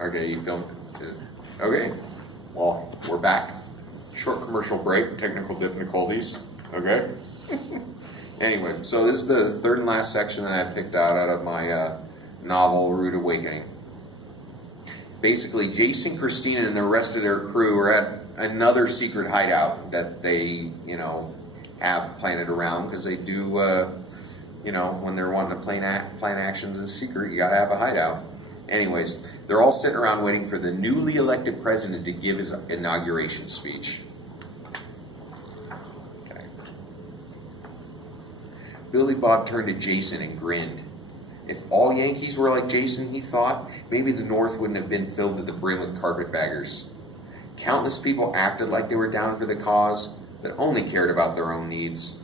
Okay, you filmed? Okay, well, we're back. Short commercial break, technical difficulties, okay? Anyway, so this is the third and last section that I picked out of my novel, Rude Awakening. Basically, Jason, Christina, and the rest of their crew are at another secret hideout that they, have planted around, because they do, when they're wanting to plan actions in secret, you gotta have a hideout. Anyways, they're all sitting around waiting for the newly elected president to give his inauguration speech. Okay. Billy Bob turned to Jason and grinned. If all Yankees were like Jason, he thought, maybe the North wouldn't have been filled to the brim with carpetbaggers. Countless people acted like they were down for the cause, but only cared about their own needs.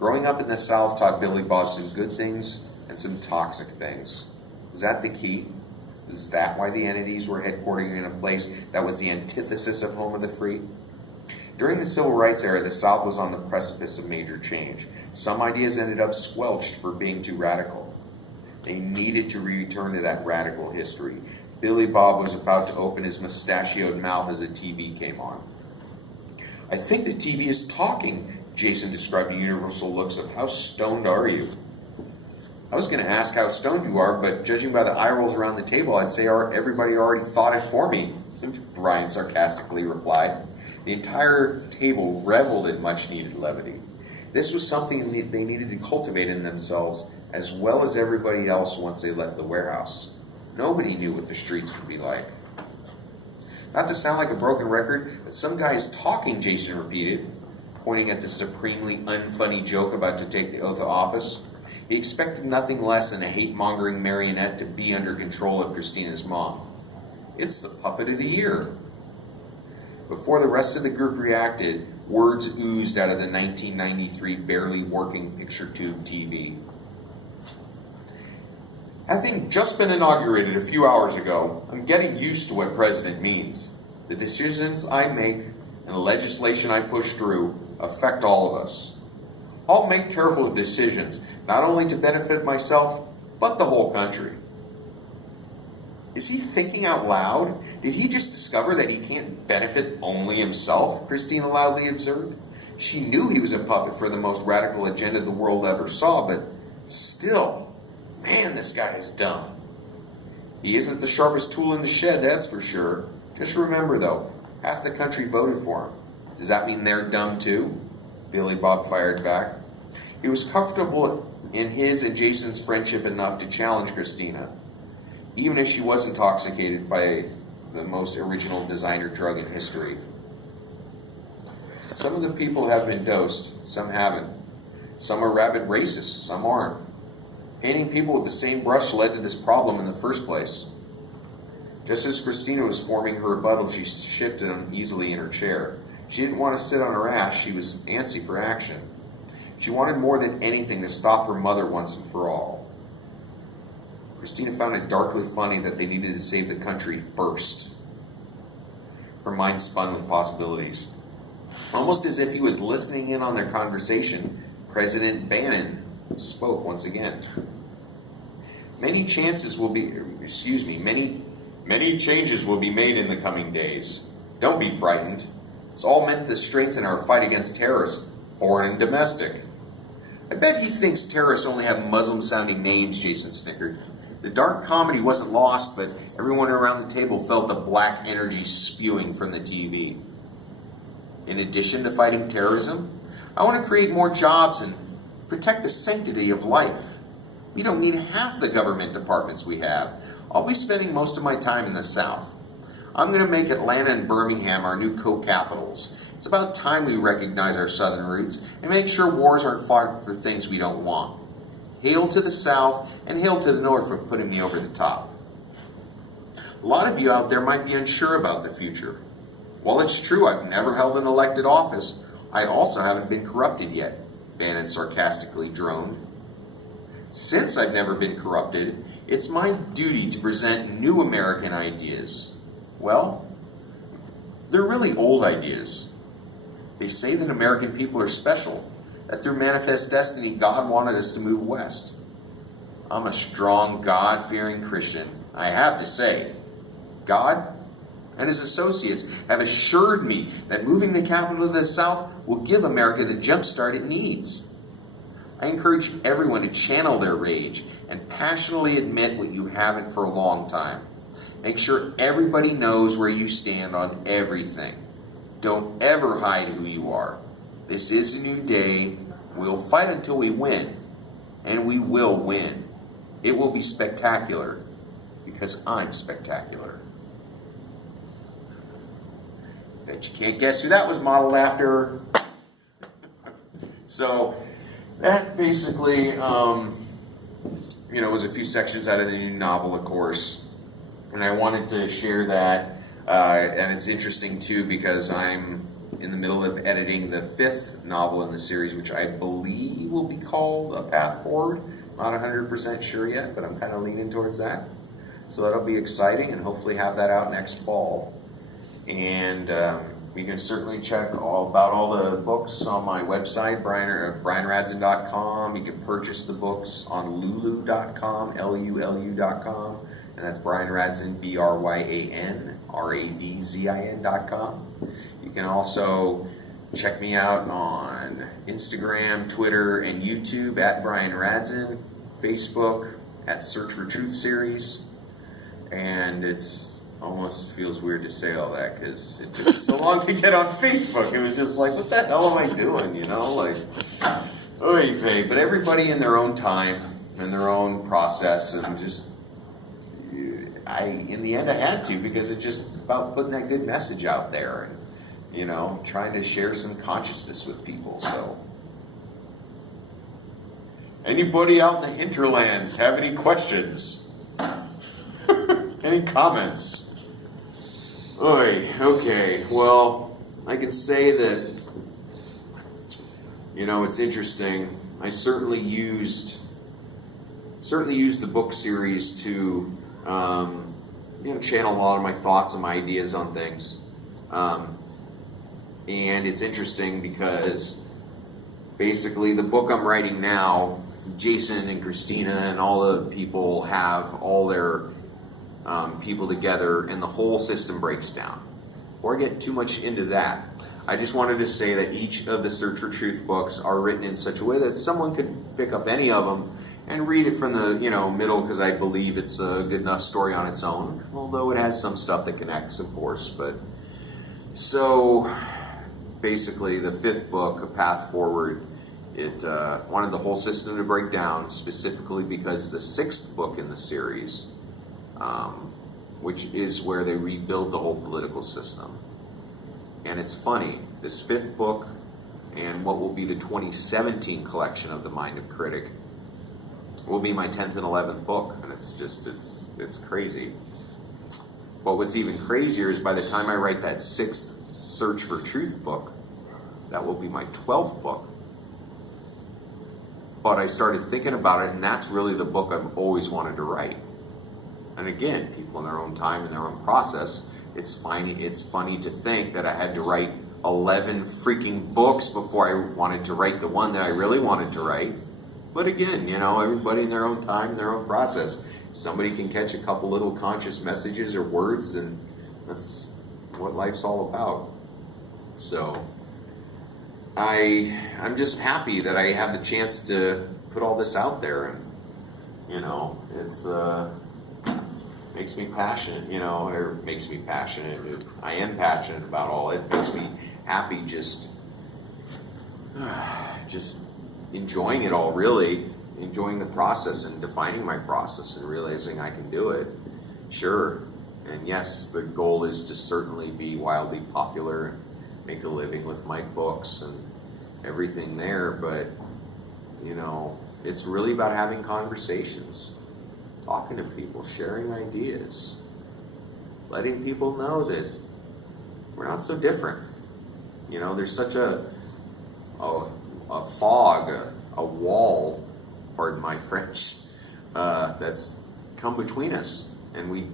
Growing up in the South taught Billy Bob some good things and some toxic things. Is that the key? Is that why the entities were headquartering in a place that was the antithesis of home of the free? During the Civil Rights era, the South was on the precipice of major change. Some ideas ended up squelched for being too radical. They needed to return to that radical history. Billy Bob was about to open his mustachioed mouth as the TV came on. I think the TV is talking, Jason described the universal looks of, how stoned are you? I was going to ask how stoned you are, but judging by the eye rolls around the table, I'd say everybody already thought it for me, Bryan sarcastically replied. The entire table reveled in much-needed levity. This was something they needed to cultivate in themselves, as well as everybody else once they left the warehouse. Nobody knew what the streets would be like. Not to sound like a broken record, but some guy is talking, Jason repeated, pointing at the supremely unfunny joke about to take the oath of office. He expected nothing less than a hate-mongering marionette to be under control of Christina's mom. It's the puppet of the year. Before the rest of the group reacted, words oozed out of the 1993 barely working picture tube TV. Having just been inaugurated a few hours ago, I'm getting used to what president means. The decisions I make and the legislation I push through affect all of us. I'll make careful decisions, not only to benefit myself, but the whole country. Is he thinking out loud? Did he just discover that he can't benefit only himself? Christina loudly observed. She knew he was a puppet for the most radical agenda the world ever saw, but still, man, this guy is dumb. He isn't the sharpest tool in the shed, that's for sure. Just remember, though, half the country voted for him. Does that mean they're dumb, too? Billy Bob fired back. He was comfortable in his and Jason's friendship enough to challenge Christina, even if she was intoxicated by the most original designer drug in history. Some of the people have been dosed, some haven't. Some are rabid racists, some aren't. Painting people with the same brush led to this problem in the first place. Just as Christina was forming her rebuttal, she shifted uneasily in her chair. She didn't want to sit on her ass, she was antsy for action. She wanted more than anything to stop her mother once and for all. Christina found it darkly funny that they needed to save the country first. Her mind spun with possibilities. Almost as if he was listening in on their conversation, President Bannon spoke once again. Many changes will be made in the coming days. Don't be frightened. It's all meant to strengthen our fight against terrorists, foreign and domestic. I bet he thinks terrorists only have Muslim-sounding names, Jason snickered. The dark comedy wasn't lost, but everyone around the table felt the black energy spewing from the TV. In addition to fighting terrorism, I want to create more jobs and protect the sanctity of life. We don't need half the government departments we have. I'll be spending most of my time in the South. I'm going to make Atlanta and Birmingham our new co-capitals. It's about time we recognize our southern roots and make sure wars aren't fought for things we don't want. Hail to the South and hail to the North for putting me over the top. A lot of you out there might be unsure about the future. While it's true I've never held an elected office, I also haven't been corrupted yet, Bannon sarcastically droned. Since I've never been corrupted, it's my duty to present new American ideas. Well, they're really old ideas. They say that American people are special, that through manifest destiny, God wanted us to move west. I'm a strong, God-fearing Christian, I have to say. God and his associates have assured me that moving the capital to the south will give America the jumpstart it needs. I encourage everyone to channel their rage and passionately admit what you haven't for a long time. Make sure everybody knows where you stand on everything. Don't ever hide who you are. This is a new day. We'll fight until we win, and we will win. It will be spectacular, because I'm spectacular. Bet you can't guess who that was modeled after. So that basically, was a few sections out of the new novel, of course. And I wanted to share that. And it's interesting, too, because I'm in the middle of editing the 5th novel in the series, which I believe will be called A Path Forward. Not 100% sure yet, but I'm kind of leaning towards that. So that'll be exciting, and hopefully have that out next fall. And you can certainly check all the books on my website, bryanradzin.com. You can purchase the books on lulu.com, Lulu.com. And that's Bryan Radzin, BryanRadzin.com. You can also check me out on Instagram, Twitter, and YouTube at Bryan Radzin, Facebook at Search for Truth Series. And it's almost feels weird to say all that because it took so long to get on Facebook. It was just like, what the hell am I doing? Oy vey. But everybody in their own time and their own process, and just in the end I had to, because it's just about putting that good message out there and trying to share some consciousness with people. So anybody out in the hinterlands have any questions? Any comments? Oy, okay, well, I can say that, it's interesting. I certainly used the book series to, channel a lot of my thoughts and my ideas on things. And it's interesting because basically the book I'm writing now, Jason and Christina and all the people have all their people together, and the whole system breaks down. Before I get too much into that, I just wanted to say that each of the Search for Truth books are written in such a way that someone could pick up any of them and read it from the middle, because I believe it's a good enough story on its own, although it has some stuff that connects, of course. But so basically the 5th book, A Path Forward, it wanted the whole system to break down, specifically because the 6th book in the series, which is where they rebuild the whole political system. And it's funny, this 5th book and what will be the 2017 collection of The Mind of Critic will be my 10th and 11th book, and it's crazy. But what's even crazier is by the time I write that 6th Search for Truth book, that will be my 12th book. But I started thinking about it, and that's really the book I've always wanted to write. And again, people in their own time and their own process, it's funny to think that I had to write 11 freaking books before I wanted to write the one that I really wanted to write. But again, everybody in their own time and their own process. If somebody can catch a couple little conscious messages or words, then that's what life's all about. So I'm just happy that I have the chance to put all this out there, and it's makes me passionate, or makes me passionate. I am passionate about all it. Makes me happy just enjoying it all, really. Enjoying the process and defining my process and realizing I can do it. Sure. And yes, the goal is to certainly be wildly popular and make a living with my books and everything there. But, it's really about having conversations. Talking to people, sharing ideas, letting people know that we're not so different. There's such a fog, a wall, pardon my French, that's come between us, and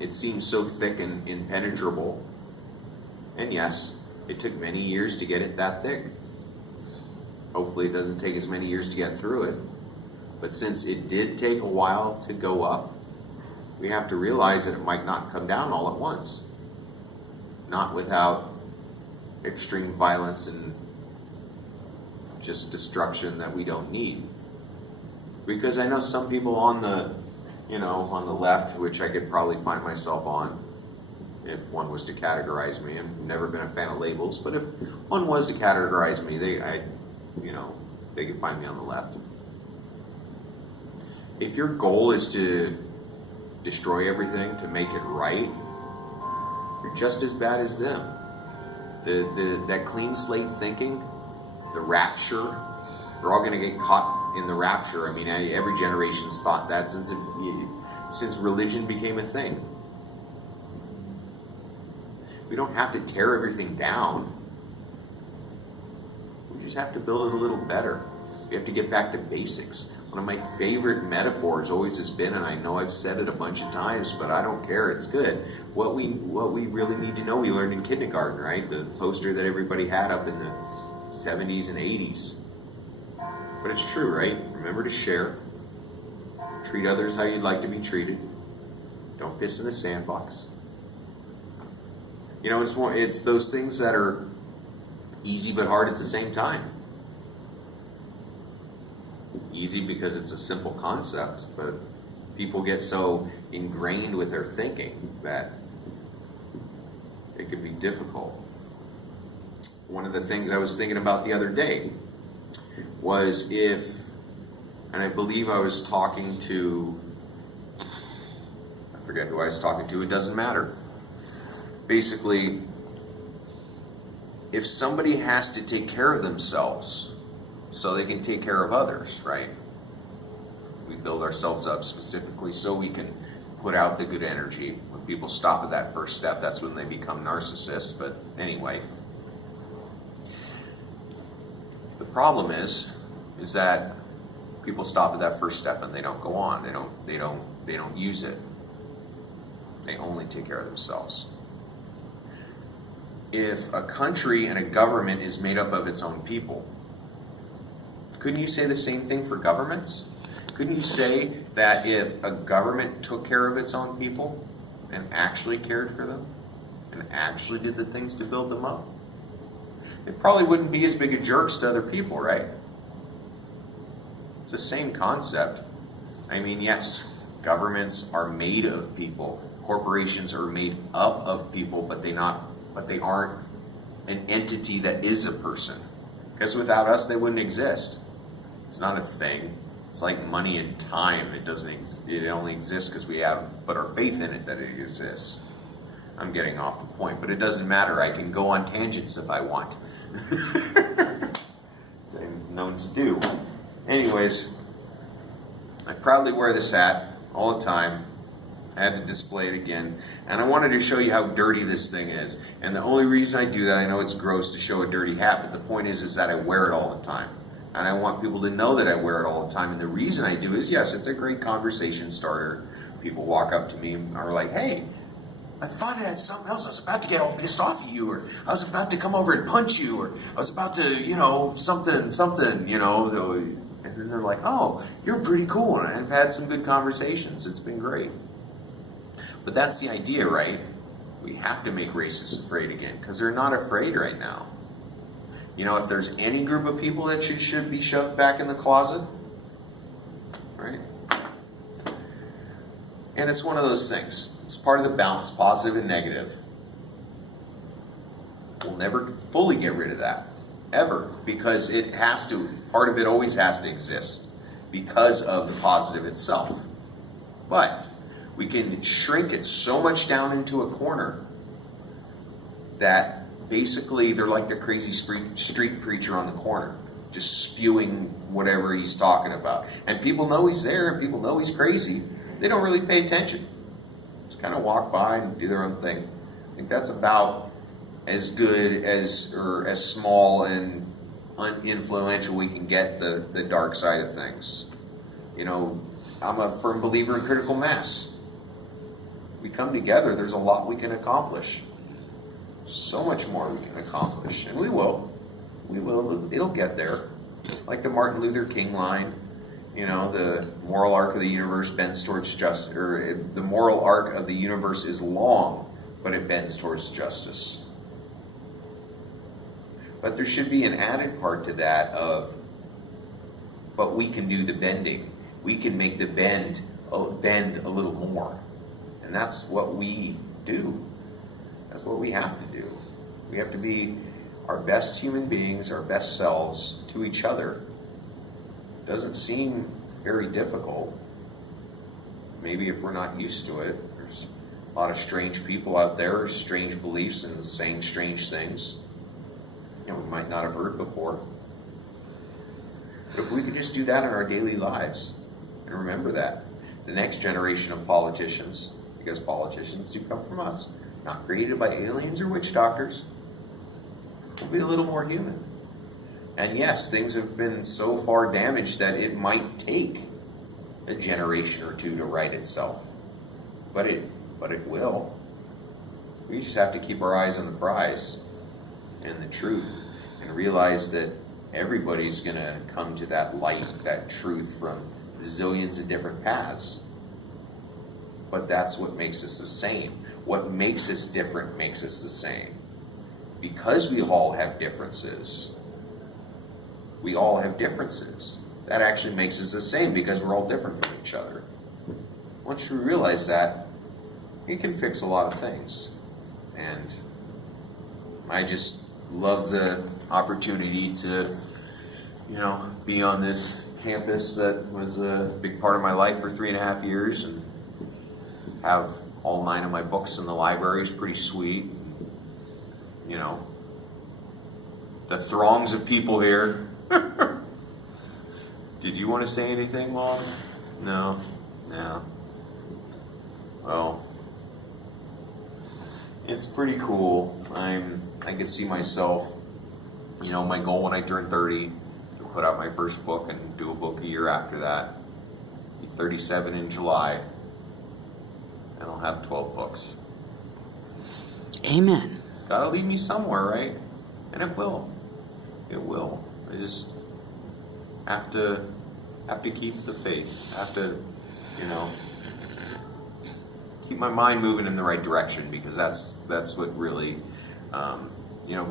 it seems so thick and impenetrable. And yes, it took many years to get it that thick. Hopefully it doesn't take as many years to get through it. But since it did take a while to go up, we have to realize that it might not come down all at once. Not without extreme violence and just destruction that we don't need. Because I know some people on the left, which I could probably find myself on if one was to categorize me. I've never been a fan of labels, but if one was to categorize me, they could find me on the left. If your goal is to destroy everything to make it right, you're just as bad as them. That clean slate thinking, the rapture, we're all going to get caught in the rapture. I mean, every generation's thought that since religion became a thing. We don't have to tear everything down. We just have to build it a little better. We have to get back to basics. One of my favorite metaphors always has been, and I know I've said it a bunch of times, but I don't care, it's good. What we really need to know, we learned in kindergarten, right? The poster that everybody had up in the 70s and 80s. But it's true, right? Remember to share. Treat others how you'd like to be treated. Don't piss in the sandbox. It's those things that are easy but hard at the same time. Easy because it's a simple concept, but people get so ingrained with their thinking that it can be difficult. One of the things I was thinking about the other day was and I believe I was talking to, I forget who I was talking to, it doesn't matter. Basically, if somebody has to take care of themselves so they can take care of others, right? We build ourselves up specifically so we can put out the good energy. When people stop at that first step, that's when they become narcissists. But anyway, the problem is that people stop at that first step and they don't go on. They don't use it. They only take care of themselves. If a country and a government is made up of its own people, couldn't you say the same thing for governments? Couldn't you say that if a government took care of its own people and actually cared for them and actually did the things to build them up, they probably wouldn't be as big a jerks to other people, right? It's the same concept. I mean, yes, governments are made of people. Corporations are made up of people, but they aren't an entity that is a person. Because without us, they wouldn't exist. It's not a thing. It's like money and time. It only exists because we have put our faith in it that it exists. I'm getting off the point, but it doesn't matter. I can go on tangents if I want. I'm known to do. Anyways, I proudly wear this hat all the time. I had to display it again. And I wanted to show you how dirty this thing is. And the only reason I do that, I know it's gross to show a dirty hat, but the point is that I wear it all the time. And I want people to know that I wear it all the time. And the reason I do is, yes, it's a great conversation starter. People walk up to me and are like, hey, I thought it had something else. I was about to get all pissed off at you, or I was about to come over and punch you, or I was about to, something, And then they're like, oh, you're pretty cool. And I've had some good conversations. It's been great. But that's the idea, right? We have to make racists afraid again, because they're not afraid right now. If there's any group of people that should be shoved back in the closet, right? And it's one of those things. It's part of the balance, positive and negative. We'll never fully get rid of that, ever, because it has to. Part of it always has to exist because of the positive itself. But we can shrink it so much down into a corner that basically they're like the crazy street preacher on the corner, just spewing whatever he's talking about. And people know he's there, and people know he's crazy. They don't really pay attention. Just kind of walk by and do their own thing. I think that's about as good as, or as small and uninfluential we can get the dark side of things. I'm a firm believer in critical mass. We come together, there's a lot we can accomplish. So much more we can accomplish. And we will. It'll get there. Like the Martin Luther King line, the moral arc of the universe bends towards justice, or the moral arc of the universe is long, but it bends towards justice. But there should be an added part to that of, but we can do the bending. We can make the bend a little more. And that's what we do. That's what we have to do. We have to be our best human beings, our best selves to each other. Doesn't seem very difficult. Maybe if we're not used to it. There's a lot of strange people out there, strange beliefs and saying strange things we might not have heard before. But if we could just do that in our daily lives, and remember that, the next generation of politicians, because politicians do come from us, not created by aliens or witch doctors, will be a little more human. And yes, things have been so far damaged that it might take a generation or two to right itself. But it will. We just have to keep our eyes on the prize and the truth, and realize that everybody's going to come to that light, that truth from zillions of different paths. But that's what makes us the same. What makes us different makes us the same. Because we all have differences. We all have differences. That actually makes us the same, because we're all different from each other. Once we realize that, it can fix a lot of things. And I just love the opportunity to, be on this campus that was a big part of my life for 3.5 years, and have all 9 of my books in the library is pretty sweet. The throngs of people here. Did you want to say anything, Mom? No. Well, it's pretty cool. I could see myself, my goal when I turn 30, to put out my first book and do a book a year after that. Be 37 in July, and I'll have 12 books. Amen. It's gotta lead me somewhere, right? And it will. It will. I just have to keep the faith. Have to, keep my mind moving in the right direction, because that's what really,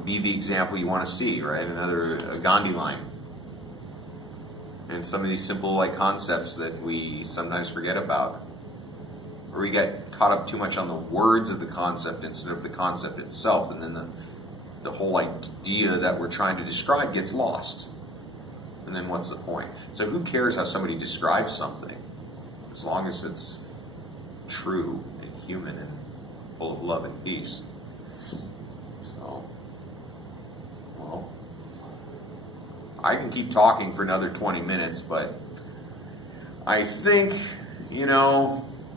be the example you want to see, right? A Gandhi line. And some of these simple concepts that we sometimes forget about, or we get caught up too much on the words of the concept instead of the concept itself, and then the whole idea that we're trying to describe gets lost. And then what's the point? So who cares how somebody describes something, as long as it's true and human and full of love and peace. So, well, I can keep talking for another 20 minutes, but I think,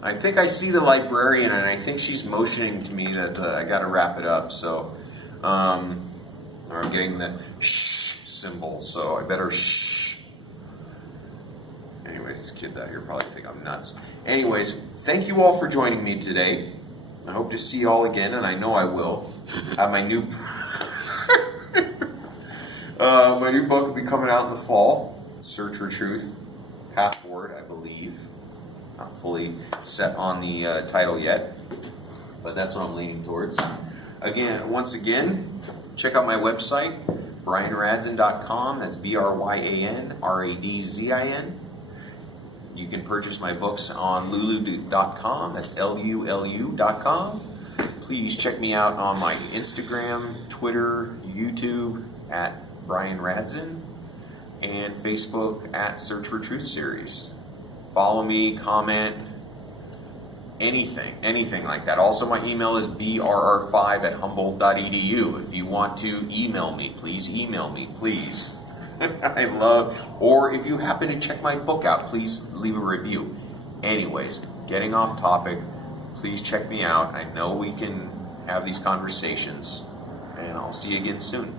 I see the librarian, and I think she's motioning to me that I got to wrap it up. So, or I'm getting the shh symbol, so I better shh. Anyway, these kids out here probably think I'm nuts. Anyways, thank you all for joining me today. I hope to see you all again, and I know I will. My new book will be coming out in the fall. Search for Truth, Path Forward, I believe. Not fully set on the title yet, but that's what I'm leaning towards. Once again, check out my website, bryanradzin.com. That's BRYANRADZIN. You can purchase my books on lulu.com. That's LULU.com. Please check me out on my Instagram, Twitter, YouTube at Bryan Radzin, and Facebook at Search for Truth Series. Follow me, comment, anything like that. Also, my email is brr5@humboldt.edu. If you want to email me, please email me, please. Or if you happen to check my book out, please leave a review. Anyways, getting off topic, please check me out. I know we can have these conversations, and I'll see you again soon.